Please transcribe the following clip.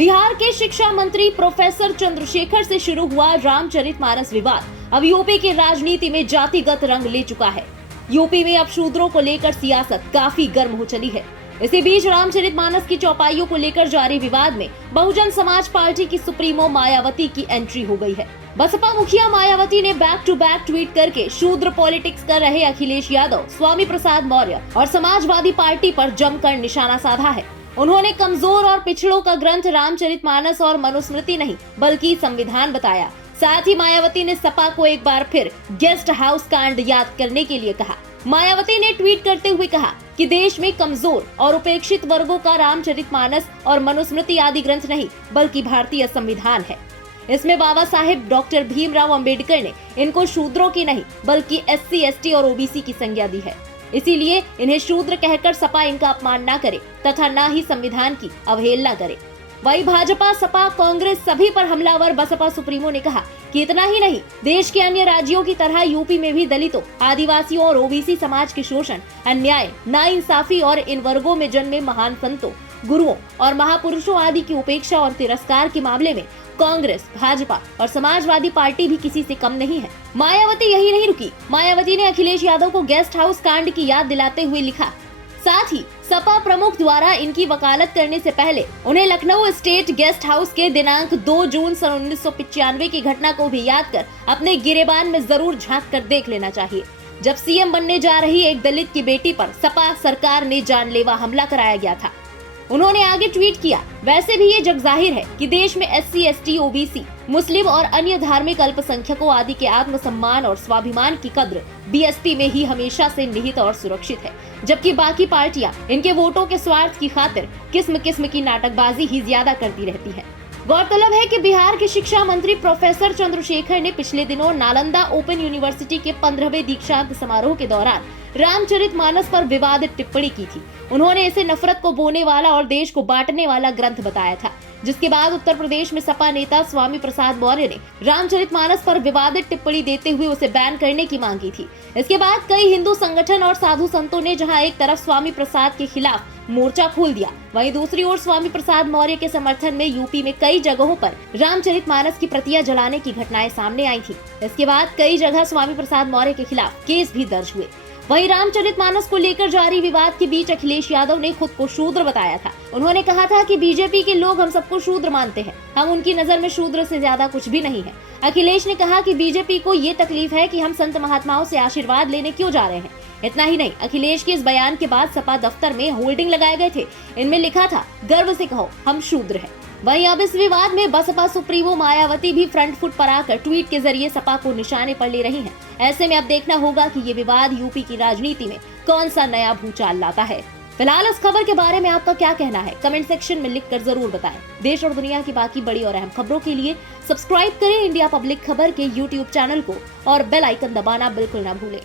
बिहार के शिक्षा मंत्री प्रोफेसर चंद्रशेखर से शुरू हुआ रामचरितमानस विवाद अब यूपी की राजनीति में जातिगत रंग ले चुका है। यूपी में अब शूद्रों को लेकर सियासत काफी गर्म हो चली है। इसी बीच रामचरितमानस की चौपाइयों को लेकर जारी विवाद में बहुजन समाज पार्टी की सुप्रीमो मायावती की एंट्री हो गई है। बसपा मुखिया मायावती ने बैक टू बैक ट्वीट करके शूद्र पॉलिटिक्स कर रहे अखिलेश यादव, स्वामी प्रसाद मौर्य और समाजवादी पार्टी पर जमकर निशाना साधा है। उन्होंने कमजोर और पिछड़ों का ग्रंथ रामचरितमानस और मनुस्मृति नहीं बल्कि संविधान बताया। साथ ही मायावती ने सपा को एक बार फिर गेस्ट हाउस कांड याद करने के लिए कहा। मायावती ने ट्वीट करते हुए कहा कि देश में कमजोर और उपेक्षित वर्गों का रामचरितमानस और मनुस्मृति आदि ग्रंथ नहीं बल्कि भारतीय संविधान है। इसमें बाबा साहेब डॉक्टर भीमराव अंबेडकर ने इनको शूद्रों की नहीं बल्कि SC, ST और OBC की संज्ञा दी है। इसीलिए इन्हें शूद्र कहकर सपा इनका अपमान न करे तथा न ही संविधान की अवहेलना करे। वही भाजपा, सपा, कांग्रेस सभी पर हमलावर बसपा सुप्रीमो ने कहा कि इतना ही नहीं, देश के अन्य राज्यों की तरह यूपी में भी दलितों, आदिवासियों और OBC समाज के शोषण, अन्याय, नाइंसाफी और इन वर्गों में जन्मे महान संतों, गुरुओं और महापुरुषों आदि की उपेक्षा और तिरस्कार के मामले में कांग्रेस, भाजपा और समाजवादी पार्टी भी किसी से कम नहीं है। मायावती यही नहीं रुकी। मायावती ने अखिलेश यादव को गेस्ट हाउस कांड की याद दिलाते हुए लिखा। साथ ही सपा प्रमुख द्वारा इनकी वकालत करने से पहले उन्हें लखनऊ स्टेट गेस्ट हाउस के दिनांक 2 जून सन 1995 की घटना को भी याद कर अपने गिरेबान में जरूर झांक कर देख लेना चाहिए, जब CM बनने जा रही एक दलित की बेटी पर सपा सरकार ने जानलेवा हमला कराया गया था। उन्होंने आगे ट्वीट किया, वैसे भी ये जगजाहिर है कि देश में SC, ST, OBC, मुस्लिम और अन्य धार्मिक अल्पसंख्यकों आदि के आत्मसम्मान और स्वाभिमान की कद्र BSP में ही हमेशा से निहित और सुरक्षित है, जबकि बाकी पार्टियां इनके वोटों के स्वार्थ की खातिर किस्म किस्म की नाटकबाजी ही ज्यादा करती रहती है। गौरतलब है कि बिहार के शिक्षा मंत्री प्रोफेसर चंद्रशेखर ने पिछले दिनों नालंदा ओपन यूनिवर्सिटी के 15वें दीक्षांत समारोह के दौरान रामचरितमानस पर विवादित टिप्पणी की थी। उन्होंने इसे नफरत को बोने वाला और देश को बांटने वाला ग्रंथ बताया था, जिसके बाद उत्तर प्रदेश में सपा नेता स्वामी प्रसाद मौर्य ने रामचरितमानस पर विवादित टिप्पणी देते हुए उसे बैन करने की मांग की थी। इसके बाद कई हिंदू संगठन और साधु संतों ने जहां एक तरफ स्वामी प्रसाद के खिलाफ मोर्चा खोल दिया, वहीं दूसरी ओर स्वामी प्रसाद मौर्य के समर्थन में यूपी में कई जगहों पर रामचरितमानस की प्रतियां जलाने की घटनाएं सामने आई थी। इसके बाद कई जगह स्वामी प्रसाद मौर्य के खिलाफ केस भी दर्ज हुए। वहीं रामचरितमानस को लेकर जारी विवाद के बीच अखिलेश यादव ने खुद को शूद्र बताया था। उन्होंने कहा था कि बीजेपी के लोग हम सबको शूद्र मानते हैं, हम उनकी नजर में शूद्र से ज्यादा कुछ भी नहीं है। अखिलेश ने कहा कि बीजेपी को ये तकलीफ है कि हम संत महात्माओं से आशीर्वाद लेने क्यों जा रहे हैं। इतना ही नहीं, अखिलेश के इस बयान के बाद सपा दफ्तर में होर्डिंग लगाए गए थे। इनमें लिखा था, गर्व से कहो हम शूद्र हैं। वहीं अब इस विवाद में बसपा सुप्रीमो मायावती भी फ्रंट फुट पर आकर ट्वीट के जरिए सपा को निशाने पर ले रही हैं। ऐसे में अब देखना होगा कि ये विवाद यूपी की राजनीति में कौन सा नया भूचाल लाता है। फिलहाल इस खबर के बारे में आपका क्या कहना है, कमेंट सेक्शन में लिखकर जरूर बताएं। देश और दुनिया की बाकी बड़ी और अहम खबरों के लिए सब्सक्राइब करें इंडिया पब्लिक खबर के YouTube चैनल को और बेल आइकन दबाना बिल्कुल ना भूलें।